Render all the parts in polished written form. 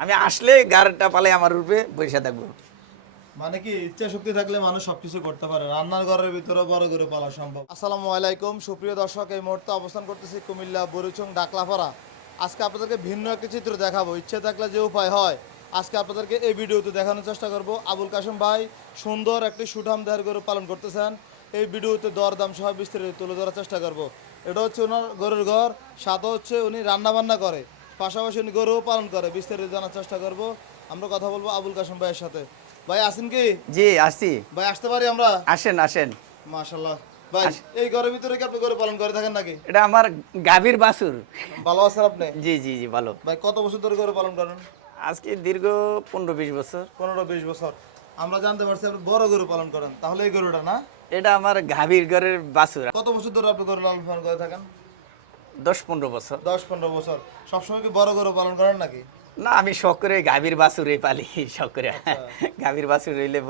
আমি আসলে গাড়িটা পালে আমার রূপে বসে থাকবো। মানে কি ইচ্ছা শক্তি থাকলে মানুষ সবকিছু করতে পারে, রান্নার ঘরের ভিতরে বড় গরু পালা সম্ভব। আসসালামু আলাইকুম সুপ্রিয় দর্শক, এই মুহূর্তে অবস্থান করতেছি কুমিল্লা বুড়িচং ডাকলাপাড়া। আজকে আপনাদেরকে ভিন্ন একটি চিত্র দেখাবো, ইচ্ছে থাকলে যে উপায় হয়। আজকে আপনাদেরকে এই ভিডিওতে দেখানোর চেষ্টা করব আবুল কাশেম ভাই সুন্দর একটি সুঠাম দেহের গরু পালন করতেছেন। এই ভিডিওতে দরদাম সহ বিস্তারিত তুলে ধরার চেষ্টা করব। এটা হচ্ছে ওনার গরুর ঘর, সাথে হচ্ছে উনি রান্না বান্না করে, পাশাপাশি উনি গরুও পালন করে। বিস্তারিত জানার চেষ্টা করব। আমরা কথা বলবো আবুল কাশেম ভাইয়ের সাথে। ভাই আছেন কি? জি আসছি। ভাই আসতে পারি আমরা? আসেন আসেন। মাশাআল্লাহ। ভাই এই ঘরের ভিতরে কি আপনি গরু পালন করে থাকেন নাকি? এটা আমার গাভীর বাছুর। ভালো আছেন আপনি? জি জি জি ভালো। ভাই কত বছর ধরে গরু পালন করেন? আজকে দীর্ঘ 15-20 বছর। 15-20 বছর। আমরা জানতে পারছি আপনি বড় গরু পালন করেন, তাহলে এই গরুটা না? এটা আমার গাভীর ঘরের বাছুর। কত বছর ধরে আপনি গরু লালন পালন করে থাকেন? 10-15 বছর। 10-15 বছর। সবসময় কি বড় গরু পালন করেন নাকি? না আমি শখ করে গাভীর বাছুরে পালি, শখ করে গাভীর বাছুর হইলে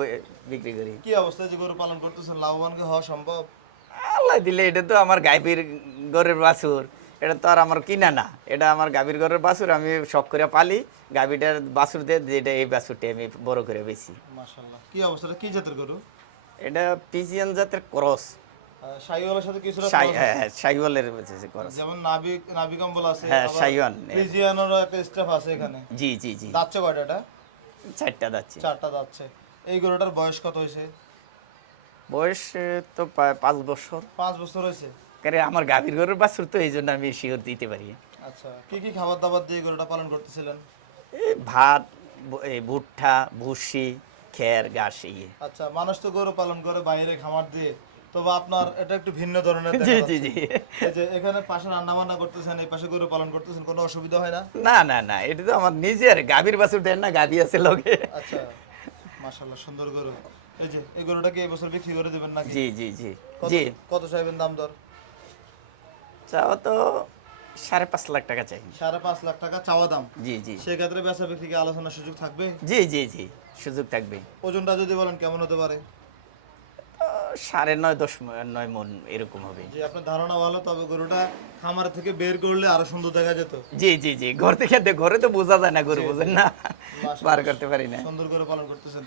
বিক্রি করি। কি অবস্থায় যে গরু পালন করতেছেন, লাভবান কি হওয়া সম্ভব? আল্লাহ দিলে, এটা তো আমার গাভীর ঘরের বাছুর, এটা তো আর আমার কিনা না, এটা আমার গাভীর ঘরের বাছুর। আমি শখ করে পালি গাভীটার বাছুর দিয়ে, যেটা এই বাছুরটি আমি বড় করে বেশি। মাশাআল্লাহ। কি অবস্থাটা, কি জাতের গরু? এটা পিজিয়ান জাতের ক্রস। শাহিওয়ালের সাথে কিছুটা শাহিওয়ালের ক্রস। যেমন নাভি কম্বল আছে, হ্যাঁ আবার শাহিওয়ান। ফ্রিজিয়ানেরও একটা স্টাফ আছে এখানে। জি জি জি। দাচ্ছে কয়টা এটা? 4টা যাচ্ছে। 4টা দাচ্ছে। এই গরুটার বয়স কত হয়েছে? বয়স তো প্রায় 5 বছর। 5 বছর হয়েছে। কারণ আমার গাভীর ঘরের বাছুর তো, এই জন্য আমি শিওর দিতে পারি। আচ্ছা, কি কি খাবার দাবার দিয়ে গরুটা পালন করতেছিলেন? এই ভাত, এই ভুট্টা, ভুসি, খের, ঘাস এই। আচ্ছা, মানুষ তো গরু পালন করে বাইরে খামার দিয়ে, তবে আপনার এটা একটু ভিন্ন ধরনের দেখা জি যাচ্ছে। জি জি। এই যে এখানে পাশে রান্না বান্না করতেছেন, এই পাশে গরু পালন করতেছেন, কোনো অসুবিধা হয় না? না না না, এটা তো আমার নিজের গাভীর বাছুর, দেন না গাভী আছে লগে। আচ্ছা, মাশাআল্লাহ সুন্দর গরু। এই যে এই গরুটা কি এই বছর বিক্রি করে দিবেন নাকি? জি জি জি কত- জি। কত চাইবেন দাম দর? চাওয়া তো 5.5 লাখ টাকা চাই। 5.5 লাখ টাকা চাওয়া দাম। জি জি সেক্ষেত্রে বেচা বিক্রি কি আলোচনার সুযোগ থাকবে? জি জি জি, সুযোগ থাকবে। ওজনটা যদি বলেন কেমন হতে পারে? 9.5-10-9 মন এরকম হবে। যে আপনার ধারণা ভালো, তবে গরুটা খামার থেকে বের করলে আরো সুন্দর দেখা যেত। জি জি জি, ঘরে তো বোঝা যায় না, গরু জি, বোঝেন না, মাশাআল্লাহ, বার করতে পারি না। সুন্দর করে পালন করতেছেন।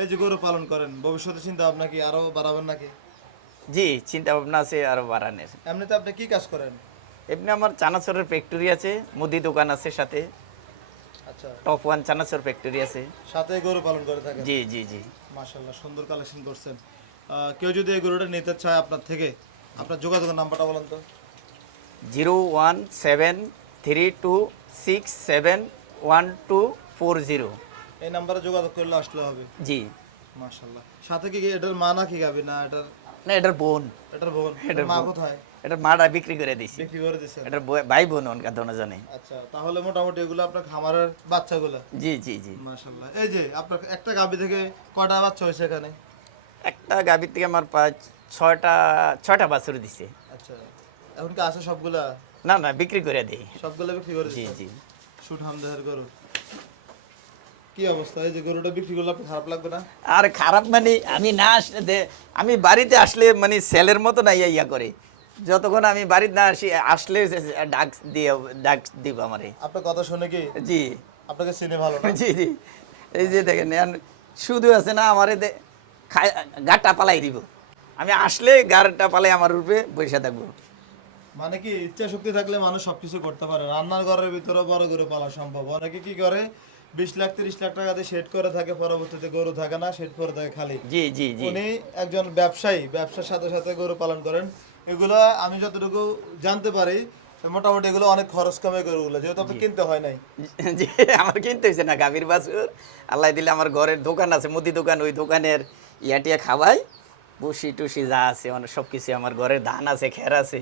এই যে গরু পালন করেন, ভবিষ্যতে চিন্তা ভাবনা কি আরো বাড়াবেন নাকি? জি, চিন্তা ভাবনা আছে আরো বাড়ানোর। এমনিতে আপনি কি কাজ করেন? এমনি আমার চানাচুরের ফ্যাক্টরি আছে, মুদি দোকান আছে সাথে, আচ্ছা, টপ 1 চানাচুর ফ্যাক্টরি আছে। সাথে গরু পালন করে থাকেন। জি জি জি। মাশাআল্লাহ, সুন্দর কালেকশন করছেন। কেউ যদি এই গরুটা নিতে চায় আপনার থেকে, আপনার যোগাযোগের নাম্বারটা বলেন তো। 01732671240। এই নাম্বারে যোগাযোগ করলে আসলে হবে। জি। মাশাআল্লাহ। সাথে কি এটার মা নাকি গাবি না এটার? না এটার বোন। এটার বোন। এটার এটার মা বোন। কোথায়? এটার মাটা বিক্রি করে দিছি। বিক্রি করে দিছেন? এটার ভাই বোন অনকা দোনোজনে। আচ্ছা, তাহলে মোটামুটি এগুলো আপনার খামারের বাচ্চাগুলো। জি জি জি। মাশাআল্লাহ। এই যে আপনার একটা গাবি থেকে কয়টা বাচ্চা হয়েছে এখানে? একটা গাভীর থেকে আমার 6টা বাছুর দিছে। আচ্ছা, এখন কি আছে সবগুলা? না না, বিক্রি করে দেই। সবগুলা বিক্রি করে জি দিচ্ছেন? জি। সুঠাম দেহের গরু। কি অবস্থা, এই যে গরুটা বিক্রি করলে আপনার খারাপ লাগবে না? আর খারাপ মানে, আমি না আসলে আমি বাড়িতে আসলে মানে সেলের মতো না ইয়া করে, যতক্ষণ আমি বাড়িতে না আসলে ডাক দিব আমারে। আপনার কথা শুনে কি জি আপনাকে চিনে ভালো না? জি জি। এই যে দেখেন শুধু আছে না, আমারে গাটা পালাই দিব, আমি আসলে গাড়টা পালাই আমার রূপে বসে থাকবো। মানে কি ইচ্ছা শক্তি থাকলে মানুষ সবকিছু করতে পারে, রান্নার ঘরের ভিতরে বড় গরু পালা সম্ভব। অনেকে কি করে 20 লাখ 30 লাখ টাকা দিয়ে শেড করে থাকে, পরবর্তীতে গরু থাকে না, শেড করে থাকে খালি। জি জি জি উনি একজন ব্যবসায়ী, ব্যবসার সাথে সাথে গরু পালন করেন। এগুলো আমি যতটুকু জানতে পারি, মোটামুটি এগুলো অনেক খরচ কমে গরুগুলো, যেহেতু আপনি কিনতে হয় নাই। জি। আমার কিনতে হয়েছে না গাভীর বাছুর, আল্লাহ দিলে আমার ঘরের দোকান আছে, মুদি দোকান, ওই দোকানের ইয়াটিয়া খাওয়াই, বসি টুসি যা আছে মানে সব কিছু, আমার ঘরের ধান আছে, খের আছে।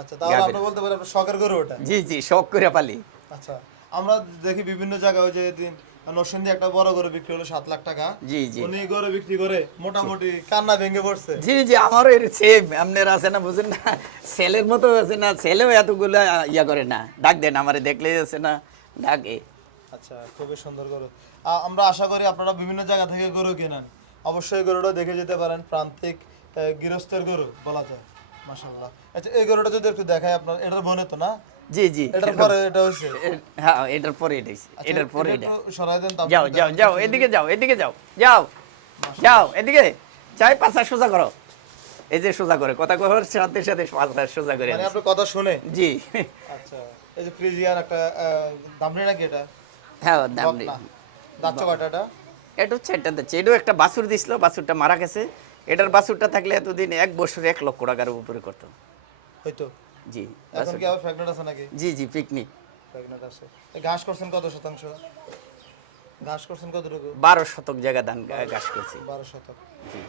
আচ্ছা, তাহলে আপনি বলতে পারেন আপনার শখের গরু ওটা। জি জি, শখ করে পালি। আচ্ছা, আমরা দেখি বিভিন্ন জায়গায়, ওই যে দিন নরসিংদী একটা বড় গরু বিক্রি হলো 7 লাখ টাকা। জি জি উনি গরু বিক্রি করে মোটামুটি কান্না ভেঙে পড়ছে। জি জি, আমারও এর সেম আপনার আছে না, বুঝেন না, ছেলের মতো আছে না, ছেলেও এতগুলো ইয়া করে না, ডাক দেন আমারে দেখলেই আছে না, ডাকে। আচ্ছা, খুবই সুন্দর গরু। আমরা আশা করি আপনারা বিভিন্ন জায়গা থেকে গরু কেনেন, অবশ্যই গরুটা দেখে যেতে পারেন, প্রান্তিক গৃহস্থের গরু বলা যায়। মাশাআল্লাহ। আচ্ছা, এই গরুটা যদি একটু দেখাই, আপনার এটার বোনে তো না? জি জি এটার পরে এটা হচ্ছে হ্যাঁ এটার পরে এটা হইছে। আচ্ছা, এটার পরে এটা এটা একটু সরাই দেন তারপর যাও যাও যাও এদিকে যাও এদিকে যাও যাও যাও এদিকে চাই পাঁচা সোজা করো এই যে সোজা করে কথা করার সাথে সাথে পাঁচা সোজা করে মানে আনছি। আপনার কথা শুনে জি আচ্ছা এই যে ফ্রিজিয়ান একটা দামড়ি নাকি এটা হ্যাঁ দাম নেই। বকনা দাচ্ছ কয়টা এটা এটা হচ্ছে এটা দিচ্ছে এটাও একটা বাছুর দিছিল বাছুরটা মারা গেছে এটার বাছুরটা থাকলে এতদিন 1 বছর 1 লক্ষ টাকার উপরে করতো হয়তো জি এখন কি আবার প্রেগনেন্ট আছে নাকি জি জি পিকনিক প্রেগনেন্ট আছে এই ঘাস করছেন কত শতাংশ ঘাস করছেন কতটুকু 12 শতক জায়গা ধান গাছ করছি 12 শতক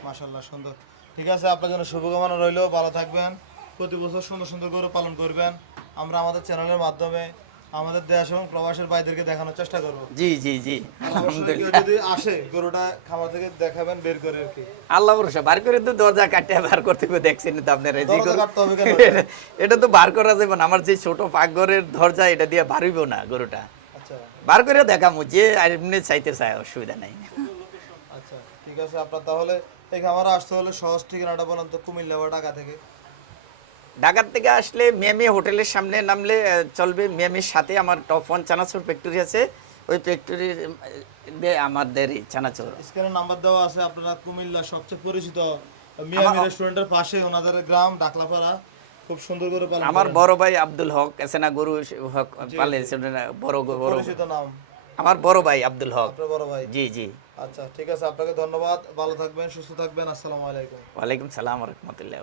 মাশাআল্লাহ সুন্দর ঠিক আছে আপনার জন্য শুভকামনা রইলো ভালো থাকবেন প্রতি বছর সুন্দর সুন্দর গরু পালন করবেন আমরা আমাদের চ্যানেলের মাধ্যমে আমাদের দেশ এবং প্রবাসের ভাইদেরকে দেখানোর চেষ্টা করবো জি জি জি অবশ্যই কেউ যদি আসে গরুটা খামার থেকে দেখাবেন বের করে আর কি আল্লাহ ভরসা বার করে তো দরজা কাটে বার করতে হবে দেখছেন তো আপনারা যে দরজা গরু- কাটতে হবে কেন? এটা তো বার করা যাবে না আমার যে ছোট পাকঘরের দরজা এটা দিয়ে বার হইব না গরুটা আচ্ছা বার করে দেখামু যে এমনি চাইতে চায় অসুবিধা নাই আচ্ছা ঠিক আছে আপনার তাহলে এই খামারে আসতে হলে সহজ ঠিকানাটা বলেন তো কুমিল্লা বা ঢাকা থেকে ঢাকার থেকে আসলে মিয়ামি হোটেলের সামনে নামলে চলবে মিয়ামির সাথে আমার টপ 1 চানাচুর ফ্যাক্টরি আছে ওই ফ্যাক্টরির আমাদের এই চানাচুর স্ক্রিনে নাম্বার দেওয়া আছে আপনারা কুমিল্লা সবচেয়ে পরিচিত মিয়ামি রেস্টুরেন্টের পাশে ওনাদের গ্রাম ডাকলাপাড়া খুব সুন্দর করে পালন আমার করেন। বড় ভাই আব্দুল হক এসেনা গরু হক পালে বড় বড় পরিচিত নাম আমার বড় ভাই আব্দুল হক আপনার বড় ভাই জি জি আচ্ছা ঠিক আছে আপনাকে ধন্যবাদ ভালো থাকবেন সুস্থ থাকবেন আসসালামু আলাইকুম ওয়ালাইকুম সালাম রহমতুল্লাহ